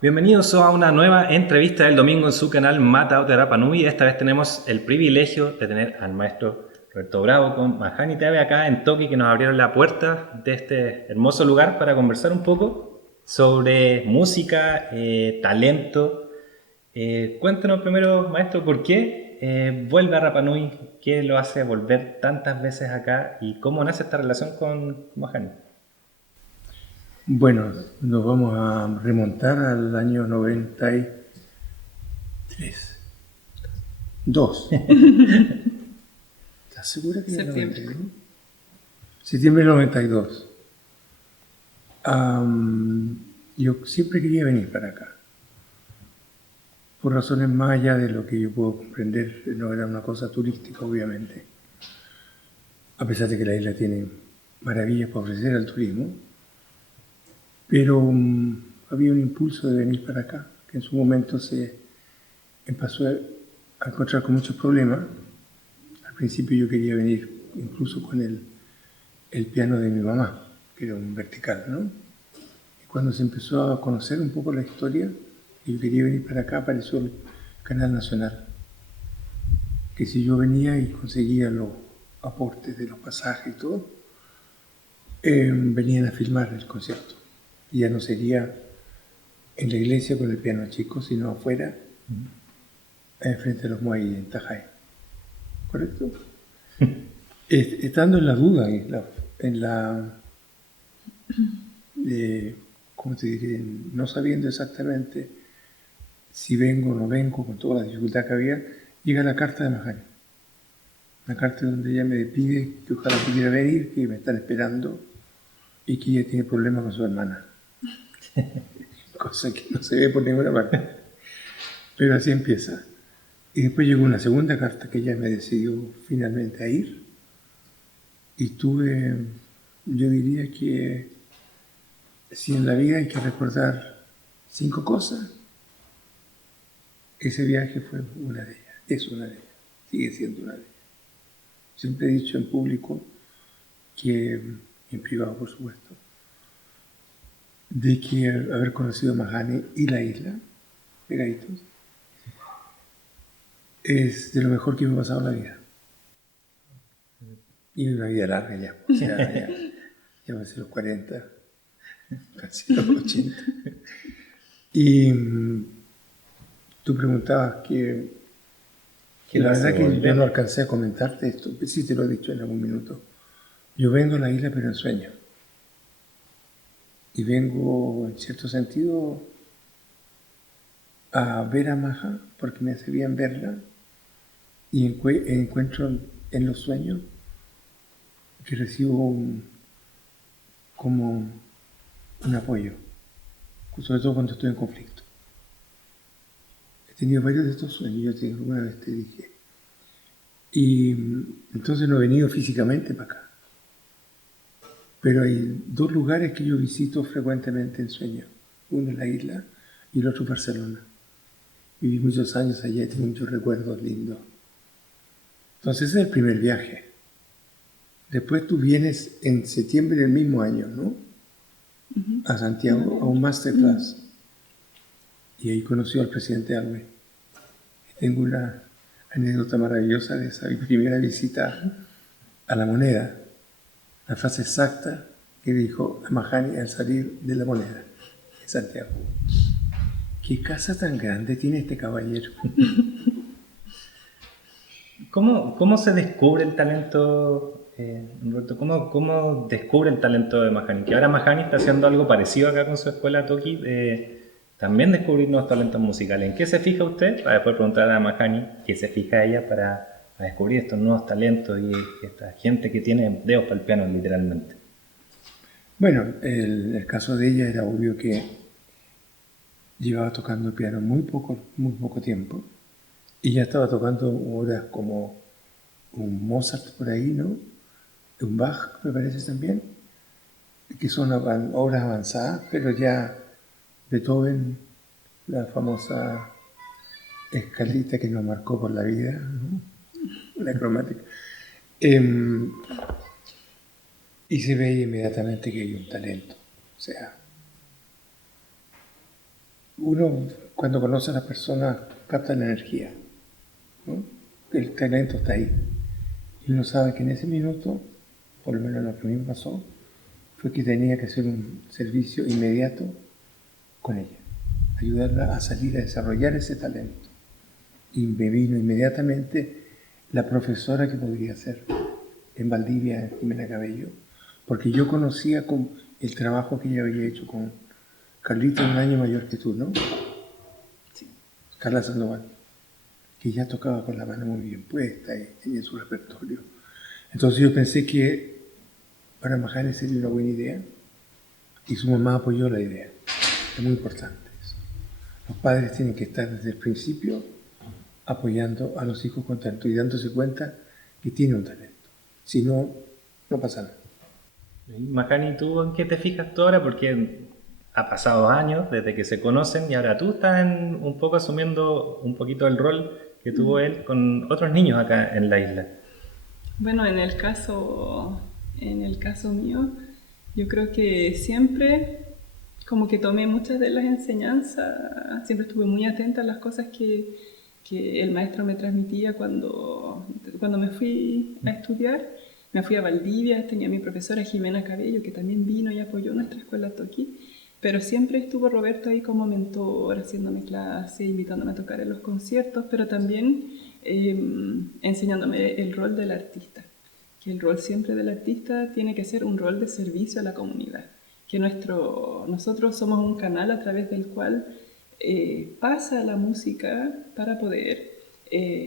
Bienvenidos a una nueva entrevista del domingo en su canal Matao de Rapa Nui. Esta vez tenemos el privilegio de tener al maestro Roberto Bravo con Mahani TV acá en Toki, que nos abrieron la puerta de este hermoso lugar para conversar un poco sobre música, talento. Cuéntanos primero, maestro, ¿por qué vuelve a Rapa Nui? ¿Qué lo hace volver tantas veces acá? ¿Y cómo nace esta relación con Mahani? Bueno, nos vamos a remontar al año 93. 2. ¿Estás segura que era 92? Septiembre del 92. Yo siempre quería venir para acá. Por razones más allá de lo que yo puedo comprender, no era una cosa turística, obviamente. A pesar de que la isla tiene maravillas para ofrecer al turismo. Pero había un impulso de venir para acá, que en su momento se empezó a encontrar con muchos problemas. Al principio yo quería venir incluso con el piano de mi mamá, que era un vertical, ¿no? Y cuando se empezó a conocer un poco la historia, y yo quería venir para acá, apareció el Canal Nacional, que si yo venía y conseguía los aportes de los pasajes y todo, venían a filmar el concierto. Y ya no sería en la iglesia con el piano chico, sino afuera, frente a los muelles en Tajay. ¿Correcto? Estando en la duda, ¿cómo te diré? No sabiendo exactamente si vengo o no vengo, con toda la dificultad que había, llega la carta de Mahani. Una carta donde ella me pide que ojalá pudiera venir, que me están esperando y que ella tiene problemas con su hermana. Cosa que no se ve por ninguna parte. Pero así empieza. Y después llegó una segunda carta que ella me decidió finalmente a ir. Y tuve, yo diría que si en la vida hay que recordar 5 cosas, ese viaje fue una de ellas, es una de ellas, sigue siendo una de ellas. Siempre he dicho en público que, en privado por supuesto, de que haber conocido a Mahani y la isla, pegaditos, es de lo mejor que me ha pasado en la vida. Y una vida larga ya, o sea, ya va a ser los 40, casi los 80. Y tú preguntabas que la verdad que yo no alcancé a comentarte esto, sí te lo he dicho en algún minuto. Yo vengo a la isla pero en sueño. Y vengo, en cierto sentido, a ver a Maha, porque me hace bien verla, y encuentro en los sueños que recibo como un apoyo, sobre todo cuando estoy en conflicto. He tenido varios de estos sueños, yo alguna vez te dije. Y entonces no he venido físicamente para acá. Pero hay 2 lugares que yo visito frecuentemente en sueños. Uno es la isla y el otro es Barcelona. Viví muchos años allá y tengo muchos recuerdos lindos. Entonces ese es el primer viaje. Después tú vienes en septiembre del mismo año, ¿no? A Santiago, a un masterclass. Y ahí conocí al presidente Alve. Tengo una anécdota maravillosa de esa primera visita a La Moneda. La frase exacta que dijo a Mahani al salir de La Moneda, en Santiago. ¿Qué casa tan grande tiene este caballero? ¿Cómo se descubre el talento, Roberto? ¿Cómo descubre el talento de Mahani? Que ahora Mahani está haciendo algo parecido acá con su escuela Toki, también descubrir nuevos talentos musicales. ¿En qué se fija usted? Para después preguntar a Mahani qué se fija ella para descubrir estos nuevos talentos y esta gente que tiene dedos para el piano, literalmente. Bueno, el caso de ella era obvio que llevaba tocando el piano muy poco tiempo. Y ya estaba tocando obras como un Mozart por ahí, ¿no? Un Bach, me parece también, que son obras avanzadas, pero ya Beethoven, la famosa escalita que nos marcó por la vida, ¿no? La cromática. Y se ve inmediatamente que hay un talento. O sea, uno cuando conoce a las personas capta la energía, ¿no? El talento está ahí. Y uno sabe que en ese minuto, por lo menos lo que a mí me pasó, fue que tenía que hacer un servicio inmediato con ella, ayudarla a salir a desarrollar ese talento. Y me vino inmediatamente la profesora que podría ser en Valdivia, Jimena Cabello, porque yo conocía con el trabajo que ella había hecho con Carlita, un año mayor que tú, ¿no? Sí. Carla Sandoval, que ya tocaba con la mano muy bien puesta y tenía su repertorio. Entonces yo pensé que para Majane sería una buena idea y su mamá apoyó la idea. Es muy importante eso. Los padres tienen que estar desde el principio apoyando a los hijos con talento y dándose cuenta que tiene un talento. Si no, no pasa nada. Majani, ¿tú en qué te fijas tú ahora? Porque ha pasado años desde que se conocen y ahora tú estás un poco asumiendo un poquito el rol que tuvo él con otros niños acá en la isla. Bueno, en el caso mío, yo creo que siempre como que tomé muchas de las enseñanzas, siempre estuve muy atenta a las cosas que el maestro me transmitía cuando me fui a estudiar. Me fui a Valdivia, tenía mi profesora Jimena Cabello, que también vino y apoyó nuestra escuela Toki, pero siempre estuvo Roberto ahí como mentor, haciéndome clase, invitándome a tocar en los conciertos, pero también enseñándome el rol del artista, que el rol siempre del artista tiene que ser un rol de servicio a la comunidad, que nosotros somos un canal a través del cual pasa la música para poder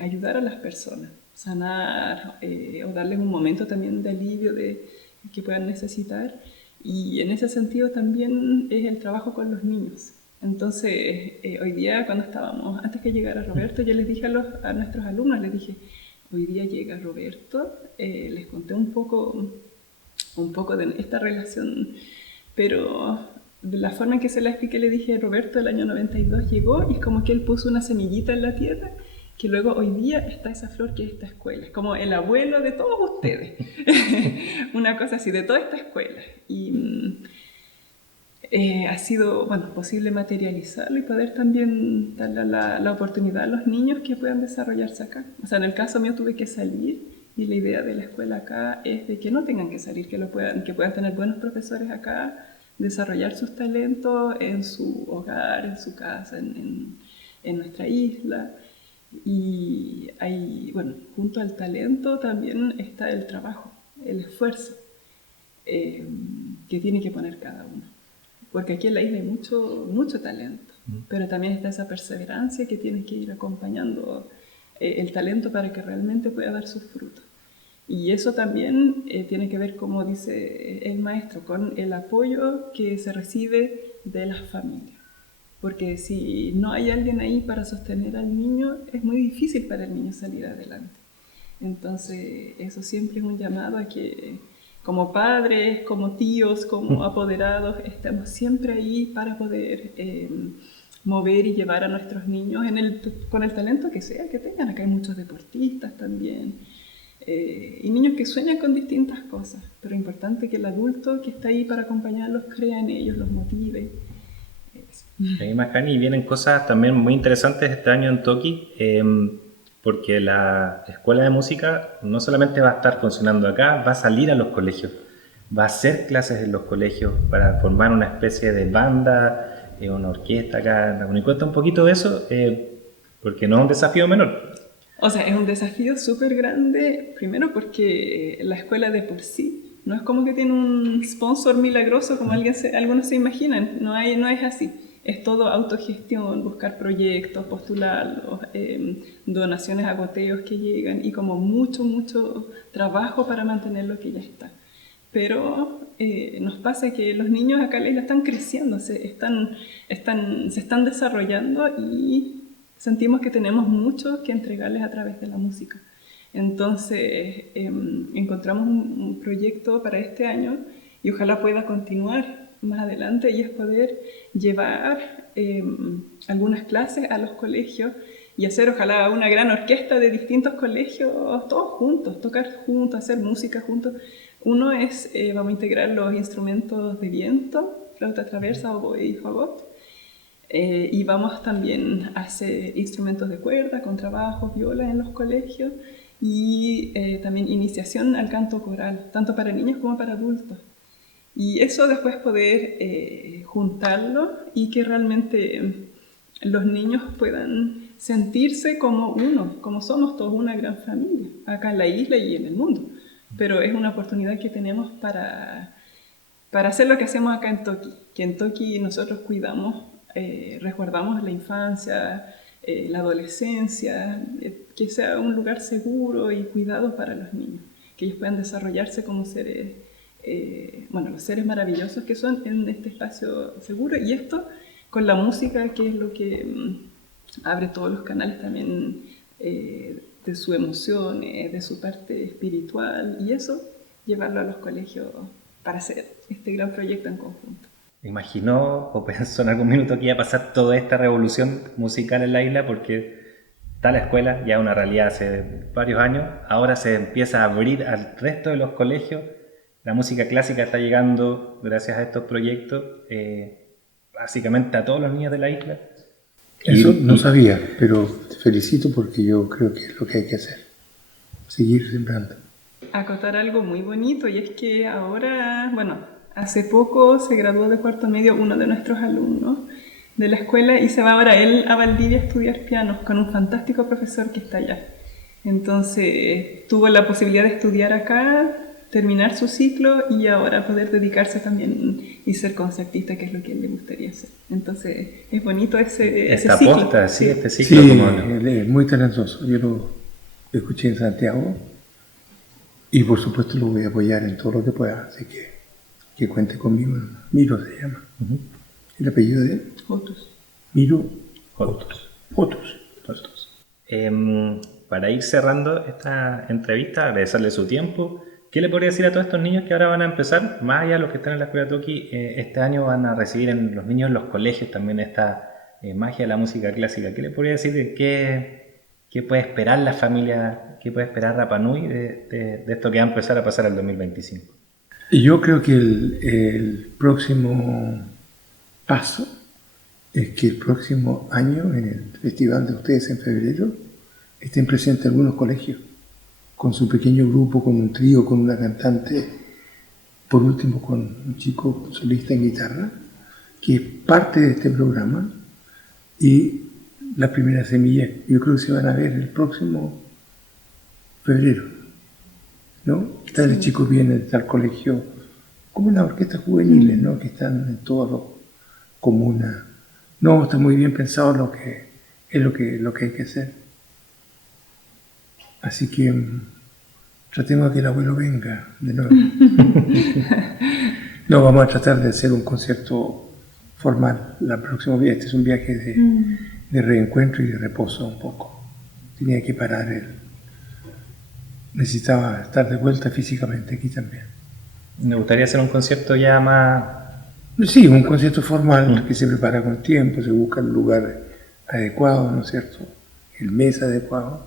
ayudar a las personas, sanar o darles un momento también de alivio que puedan necesitar. Y en ese sentido también es el trabajo con los niños. Entonces, hoy día cuando antes que llegara Roberto, yo les dije a nuestros alumnos, les dije, hoy día llega Roberto, les conté un poco de esta relación, pero de la forma en que se la expliqué, le dije, Roberto el año 92 llegó y es como que él puso una semillita en la tierra, que luego hoy día está esa flor que es esta escuela, es como el abuelo de todos ustedes, una cosa así, de toda esta escuela. Y ha sido posible materializarlo y poder también darle la oportunidad a los niños que puedan desarrollarse acá. O sea, en el caso mío tuve que salir y la idea de la escuela acá es de que no tengan que salir, que puedan tener buenos profesores acá, desarrollar sus talentos en su hogar, en su casa, en nuestra isla. Y junto al talento también está el trabajo, el esfuerzo que tiene que poner cada uno. Porque aquí en la isla hay mucho talento, pero también está esa perseverancia que tiene que ir acompañando el talento para que realmente pueda dar sus frutos. Y eso también tiene que ver, como dice el maestro, con el apoyo que se recibe de las familias. Porque si no hay alguien ahí para sostener al niño, es muy difícil para el niño salir adelante. Entonces, eso siempre es un llamado a que como padres, como tíos, como apoderados, estemos siempre ahí para poder mover y llevar a nuestros niños con el talento que sea que tengan. Acá hay muchos deportistas también, y niños que sueñan con distintas cosas, pero es importante que el adulto que está ahí para acompañarlos crea en ellos, los motive. Ahí, Majani, vienen cosas también muy interesantes este año en Toki, porque la escuela de música no solamente va a estar funcionando acá, va a salir a los colegios, va a hacer clases en los colegios para formar una especie de banda, una orquesta acá. ¿Me cuenta un poquito de eso? Porque no es un desafío menor. O sea, es un desafío súper grande, primero porque la escuela de por sí no es como que tiene un sponsor milagroso como algunos se imaginan, no es así. Es todo autogestión, buscar proyectos, postularlos, donaciones a goteos que llegan y como mucho trabajo para mantener lo que ya está. Pero nos pasa que los niños acá en la isla están creciendo, se están desarrollando y sentimos que tenemos mucho que entregarles a través de la música. Entonces encontramos un proyecto para este año y ojalá pueda continuar más adelante, y es poder llevar algunas clases a los colegios y hacer ojalá una gran orquesta de distintos colegios, todos juntos, tocar juntos, hacer música juntos. Uno es, vamos a integrar los instrumentos de viento, flauta traversa, oboe y fagot. Y vamos también a hacer instrumentos de cuerda, contrabajo, viola en los colegios y también iniciación al canto coral, tanto para niños como para adultos. Y eso después poder juntarlo y que realmente los niños puedan sentirse como uno, como somos todos una gran familia, acá en la isla y en el mundo. Pero es una oportunidad que tenemos para hacer lo que hacemos acá en Toki, que en Toki nosotros cuidamos, resguardamos la infancia, la adolescencia, que sea un lugar seguro y cuidado para los niños, que ellos puedan desarrollarse como seres, los seres maravillosos que son en este espacio seguro. Y esto con la música, que es lo que abre todos los canales también de sus emociones, de su parte espiritual, y eso llevarlo a los colegios para hacer este gran proyecto en conjunto. ¿Imaginó o pensó en algún minuto que iba a pasar toda esta revolución musical en la isla? Porque está la escuela, ya una realidad hace varios años, ahora se empieza a abrir al resto de los colegios, la música clásica está llegando gracias a estos proyectos, básicamente a todos los niños de la isla. Eso no sabía, pero te felicito porque yo creo que es lo que hay que hacer, seguir sembrando. Acotar algo muy bonito, y es que ahora, hace poco se graduó de cuarto medio uno de nuestros alumnos de la escuela y se va ahora él a Valdivia a estudiar piano con un fantástico profesor que está allá. Entonces tuvo la posibilidad de estudiar acá, terminar su ciclo y ahora poder dedicarse también y ser concertista, que es lo que él le gustaría hacer. Entonces es bonito ese ciclo. Aposta, sí, este ciclo. Sí, como él es muy talentoso. Yo lo escuché en Santiago y por supuesto lo voy a apoyar en todo lo que pueda, así que cuente conmigo. Miro se llama. ¿El apellido de él? Otus. Miro Otus. Otus. Para ir cerrando esta entrevista, agradecerle su tiempo. ¿Qué le podría decir a todos estos niños que ahora van a empezar, más allá de los que están en la escuela Toki, este año van a recibir los niños en los colegios también esta magia de la música clásica? ¿Qué le podría decir de qué puede esperar la familia, qué puede esperar Rapa Nui de esto que va a empezar a pasar el 2025? Y yo creo que el próximo paso es que el próximo año, en el festival de ustedes en febrero, estén presentes algunos colegios, con su pequeño grupo, con un trío, con una cantante, por último con un chico solista en guitarra, que es parte de este programa, y la primera semilla, yo creo que se van a ver el próximo febrero, ¿no? Tales chicos vienen de tal colegio, como las orquestas juveniles, ¿no? Que están en todas las comunas. No, está muy bien pensado lo que hay que hacer. Así que tratemos de que el abuelo venga de nuevo. No, vamos a tratar de hacer un concierto formal la próxima vez. Este es un viaje de reencuentro y de reposo un poco. Tenía que parar necesitaba estar de vuelta físicamente aquí también. Me gustaría hacer un concierto ya más... Sí, un concierto formal que se prepara con tiempo, se busca el lugar adecuado, ¿no es cierto? El mes adecuado,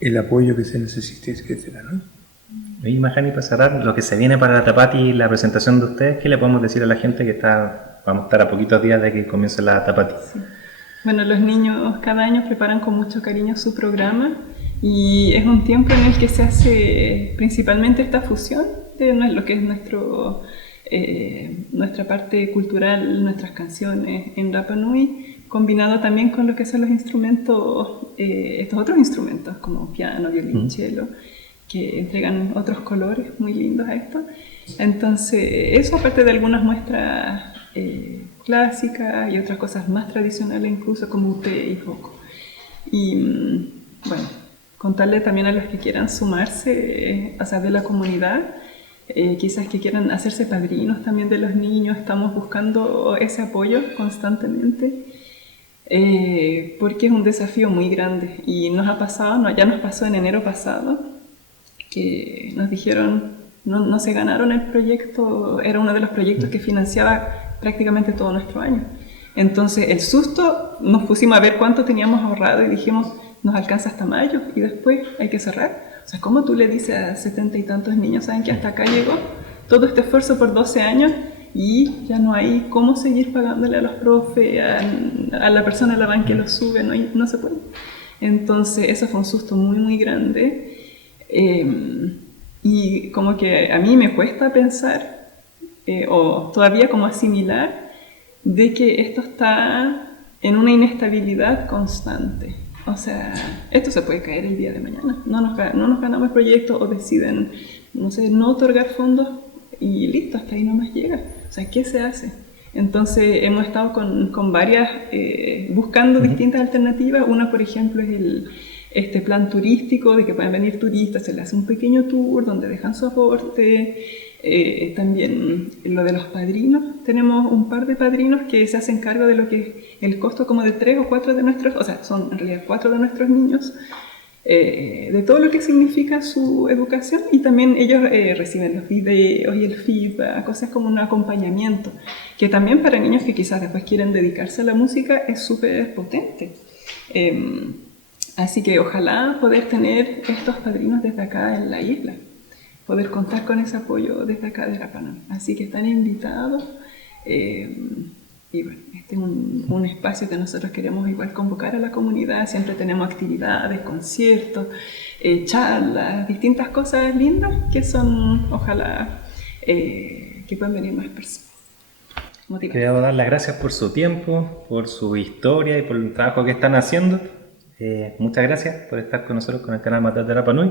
el apoyo que se necesite, etcétera, ¿no? Y Mahani, para cerrar, lo que se viene para la Tapati, la presentación de ustedes, ¿qué le podemos decir a la gente que vamos a estar a poquitos días de que comience la Tapati? Sí. Bueno, los niños cada año preparan con mucho cariño su programa y es un tiempo en el que se hace principalmente esta fusión de lo que es nuestra parte cultural, nuestras canciones en Rapa Nui, combinado también con lo que son los instrumentos, estos otros instrumentos como piano, violín, cello, que entregan otros colores muy lindos a esto. Entonces, eso aparte de algunas muestras clásicas y otras cosas más tradicionales, incluso como ute y joco. Y bueno, contarle también a los que quieran sumarse, o sea, de la comunidad, quizás que quieran hacerse padrinos también de los niños. Estamos buscando ese apoyo constantemente, porque es un desafío muy grande y nos ha pasado, ya nos pasó en enero pasado, que nos dijeron no se ganaron el proyecto, era uno de los proyectos que financiaba prácticamente todo nuestro año. Entonces el susto, nos pusimos a ver cuánto teníamos ahorrado y dijimos, nos alcanza hasta mayo y después hay que cerrar. O sea, ¿cómo tú le dices a 70 y tantos niños, saben que hasta acá llegó todo este esfuerzo por 12 años y ya no hay cómo seguir pagándole a los profes, a la persona a la banca que los sube, no se puede? Entonces eso fue un susto muy, muy grande. Y como que a mí me cuesta pensar, o todavía como asimilar, de que esto está en una inestabilidad constante. O sea, esto se puede caer el día de mañana. No nos ganamos el proyecto o deciden, no sé, no otorgar fondos y listo, hasta ahí nomás llega. O sea, ¿qué se hace? Entonces hemos estado con varias, buscando distintas alternativas. Una, por ejemplo, es este plan turístico de que pueden venir turistas, se les hace un pequeño tour donde dejan su aporte. También lo de los padrinos, tenemos un par de padrinos que se hacen cargo de lo que es el costo como de 3 o 4 de nuestros, o sea, son en realidad 4 de nuestros niños, de todo lo que significa su educación, y también ellos reciben los videos y el feedback, cosas como un acompañamiento, que también para niños que quizás después quieren dedicarse a la música es súper potente. Así que ojalá poder tener estos padrinos desde acá en la isla, poder contar con ese apoyo desde acá de Rapa Nui. Así que están invitados. Y bueno, este es un espacio que nosotros queremos igual convocar a la comunidad. Siempre tenemos actividades, conciertos, charlas, distintas cosas lindas que son, ojalá, que puedan venir más personas. Quería dar las gracias por su tiempo, por su historia y por el trabajo que están haciendo. Muchas gracias por estar con nosotros con el canal Matat de Rapa Nui.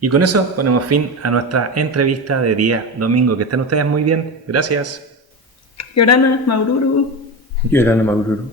Y con eso ponemos fin a nuestra entrevista de día domingo. Que estén ustedes muy bien. Gracias. Yorana Maururu. Yorana Maururu.